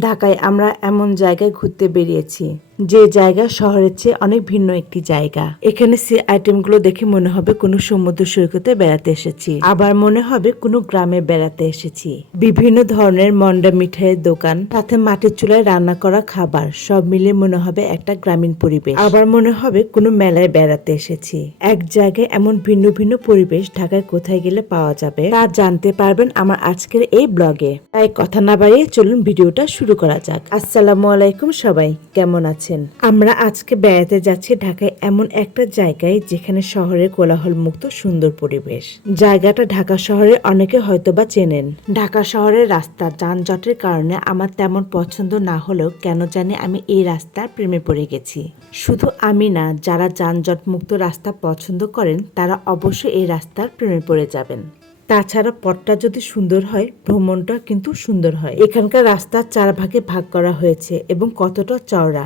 ঢাকায় আমরা এমন জায়গায় ঘুরতে বেরিয়েছি। যে জায়গা শহরের চেয়ে অনেক ভিন্ন একটি জায়গা। এখানে সি আইটেমগুলো দেখে মনে হবে কোনো সমুদ্র সৈকতে বেড়াতে এসেছি। আবার মনে হবে কোনো গ্রামে বেড়াতে এসেছি। বিভিন্ন ধরনের মন্ডা মিঠাইয়ের দোকান, সাথে মাটির চুলায় রান্না করা খাবার, সব মিলে মনে হবে একটা গ্রামীণ পরিবেশ। আবার মনে হবে কোনো মেলায় বেড়াতে এসেছি। এক জায়গায় এমন ভিন্ন ভিন্ন পরিবেশ ঢাকায় কোথায় গেলে পাওয়া যাবে তা জানতে পারবেন আমার আজকের এই ব্লগে। তাই কথা না বাড়িয়ে চলুন ভিডিওটা শুরু করা যাক। আসসালামু আলাইকুম সবাই, কেমন আছেন আমরা আজকে বেড়াতে যাচ্ছি ঢাকায় এমন একটা জায়গায় যেখানে শহরের কোলাহল মুক্ত সুন্দর পরিবেশ। জায়গাটা ঢাকা শহরে অনেকে হয়তো বা চেনেন। ঢাকা শহরের রাস্তা যানজটের কারণে আমার তেমন পছন্দ না হলেও কেন জানি আমি এই রাস্তার প্রেমে পড়ে গেছি। শুধু আমি না, যারা যানজট মুক্ত রাস্তা পছন্দ করেন, তারা অবশ্যই এই রাস্তার প্রেমে পড়ে যাবেন। তাছাড়া পথটা যদি সুন্দর হয় ভ্রমণটা কিন্তু সুন্দর হয়। এখানকার রাস্তা চার ভাগে ভাগ করা হয়েছে এবং কতটা চওড়া।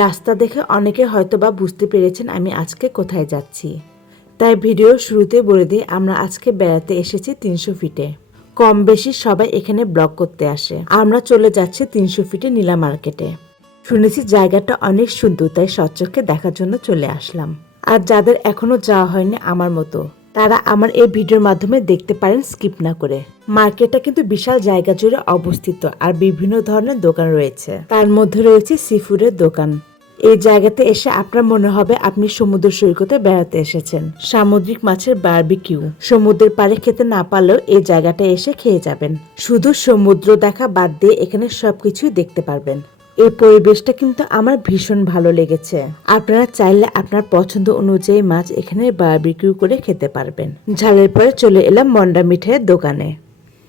রাস্তা দেখে অনেকে হয়তোবা বুঝতে পেরেছেন আমি আজকে কোথায় যাচ্ছি। তাই ভিডিও শুরুতে বলে দিই, আমরা আজকে বেড়াতে এসেছি তিনশো ফিটে। কম বেশি সবাই এখানে ব্লগ করতে আসে। আমরা চলে যাচ্ছি তিনশো ফিটে নীলা মার্কেটে। শুনেছি জায়গাটা অনেক সুন্দর, তাই সচক্ষে দেখার জন্য চলে আসলাম। আর যাদের এখনও যাওয়া হয়নি, আমার মতো। তারা আমার এই ভিডিওর মাধ্যমে দেখতে পারেন স্কিপ না করে। মার্কেটটা কিন্তু বিশাল জায়গা জুড়ে অবস্থিত আর বিভিন্ন ধরনের দোকান রয়েছে। তার মধ্যে রয়েছে সিফুডের দোকান। এই জায়গাতে এসে আপনার মনে হবে আপনি সমুদ্র সৈকতে বেড়াতে এসেছেন। সামুদ্রিক মাছের বারবিকিউ সমুদ্রের পাড়ে খেতে না পারলেও এই জায়গাটা এসে খেয়ে যাবেন। শুধু সমুদ্র দেখা বাদ দিয়ে এখানে সবকিছুই দেখতে পারবেন। এই পরিবেশটা কিন্তু আমার ভীষণ ভালো লেগেছে। আপনারা চাইলে আপনার পছন্দ অনুযায়ী মাছ এখানে বারবিকিউ করে খেতে পারবেন। ঝালের পরে চলে এলাম মন্ডা মিঠাইয়ের দোকানে।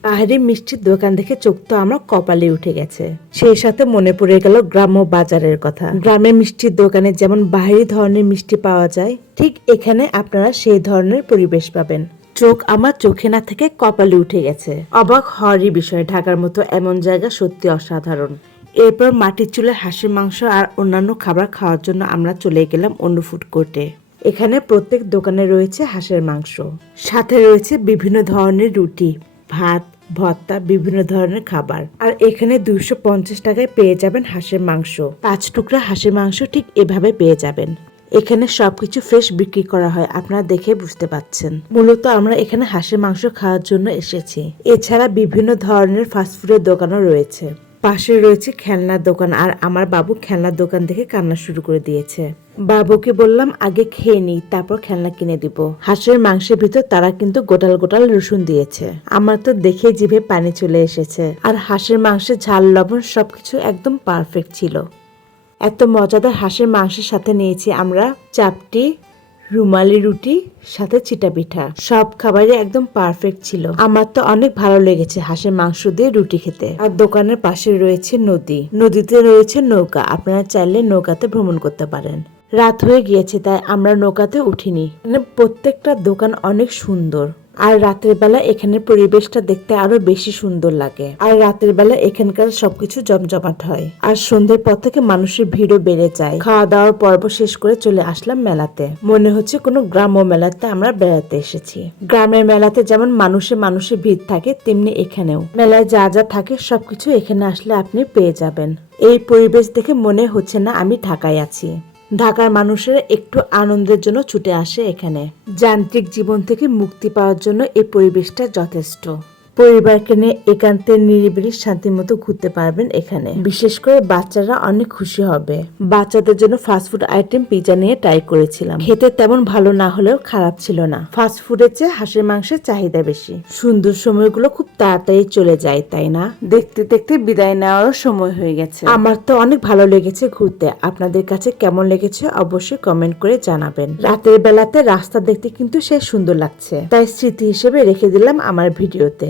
পাহাড়ি মিষ্টির দোকান দেখে চোখ তো আমার কপালে উঠে গেছে। সেই সাথে মনে পড়ে গেল গ্রাম্য বাজারের কথা। গ্রামের মিষ্টির দোকানে যেমন বাহারি ধরনের মিষ্টি পাওয়া যায়, ঠিক এখানে আপনারা সেই ধরনের পরিবেশ পাবেন। চোখ আমার চোখে না থেকে কপালে উঠে গেছে। অবাক হওয়ারই বিষয়, ঢাকার মতো এমন জায়গা সত্যি অসাধারণ। এরপর মাটির চুলে হাঁসের মাংস আর অন্যান্য খাবার খাওয়ার জন্য আমরা চলে গেলাম অন্য ফুড কোর্টে এখানে প্রত্যেক দোকানে রয়েছে হাঁসের মাংস। সাথে রয়েছে বিভিন্ন ধরনের রুটি, ভাত, ভর্তা, বিভিন্ন ধরনের খাবার। আর এখানে দুইশো পঞ্চাশ টাকায় পেয়ে যাবেন হাঁসের মাংস। পাঁচ টুকরা হাঁসের মাংস ঠিক এভাবে পেয়ে যাবেন। এখানে সবকিছু ফ্রেশ বিক্রি করা হয়, আপনারা দেখে বুঝতে পাচ্ছেন। মূলত আমরা এখানে হাঁসের মাংস খাওয়ার জন্য এসেছি। এছাড়া বিভিন্ন ধরনের ফাস্টফুডের দোকানও রয়েছে। পাশে রয়েছে খেলনার দোকান আর আমার বাবু খেলনার দোকান দেখে কান্না শুরু করে দিয়েছে। বাবুকে বললাম, আগে খেয়ে নিই, তারপর খেলনা কিনে দিব। হাঁসের মাংসের ভিতর তারা কিন্তু গোটাল গোটাল রসুন দিয়েছে। আমার তো দেখে জিভে পানি চলে এসেছে আর হাঁসের মাংসের ঝাল, লবণ সবকিছু একদম পারফেক্ট ছিল। এত মজাদার হাঁসের মাংসের সাথে নিয়েছি আমরা চাপটি রুমালি রুটি, সাথে চিটা পিঠা। সব খাবারই একদম পারফেক্ট ছিল। আমার তো অনেক ভালো লেগেছে হাঁসের মাংস দিয়ে রুটি খেতে। আর দোকানের পাশে রয়েছে নদী। নদীতে রয়েছে নৌকা। আপনারা চাইলে নৌকাতে ভ্রমণ করতে পারেন। রাত হয়ে গিয়েছে, তাই আমরা নৌকাতে উঠিনি। মানে প্রত্যেকটা দোকান অনেক সুন্দর। আর রাতের বেলা এখানের পরিবেশটা দেখতে আরও বেশি সুন্দর লাগে। আর রাতের বেলা এখানকার সবকিছু জমজমাট হয়। আর সন্ধ্যের পর থেকে মানুষের ভিড়ও বেড়ে যায়। খাওয়া দাওয়ার পর্ব শেষ করে চলে আসলাম মেলাতে। মনে হচ্ছে কোনো গ্রাম্য মেলাতে আমরা বেড়াতে এসেছি। গ্রামের মেলাতে যেমন মানুষে মানুষের ভিড় থাকে, তেমনি এখানেও। মেলায় যা যা থাকে সবকিছু এখানে আসলে আপনি পেয়ে যাবেন। এই পরিবেশ দেখে মনে হচ্ছে না আমি ঢাকায় আছি। ঢাকার মানুষেরা একটু আনন্দের জন্য ছুটে আসে এখানে। যান্ত্রিক জীবন থেকে মুক্তি পাওয়ার জন্য এই পরিবেশটা যথেষ্ট। পরিবারকে নিয়ে একান্তের নিরিবিলি শান্তি মতো ঘুরতে পারবেন এখানে। বিশেষ করে বাচ্চারা অনেক খুশি হবে। বাচ্চাদের জন্য ফাস্টফুড আইটেম পিজা নিয়ে ট্রাই করেছিলাম। খেতে তেমন ভালো না হলেও খারাপ ছিল না। ফাস্টফুডের চেয়ে হাঁসের মাংসের চাহিদা বেশি। সুন্দর সময়গুলো খুব তাড়াতাড়ি চলে যায়, তাই না? দেখতে দেখতে বিদায় নেওয়ারও সময় হয়ে গেছে। আমার তো অনেক ভালো লেগেছে ঘুরতে। আপনাদের কাছে কেমন লেগেছে অবশ্যই কমেন্ট করে জানাবেন। রাতের বেলাতে রাস্তা দেখতে কিন্তু সে সুন্দর লাগছে। তাই স্মৃতি হিসেবে রেখে দিলাম আমার ভিডিওতে।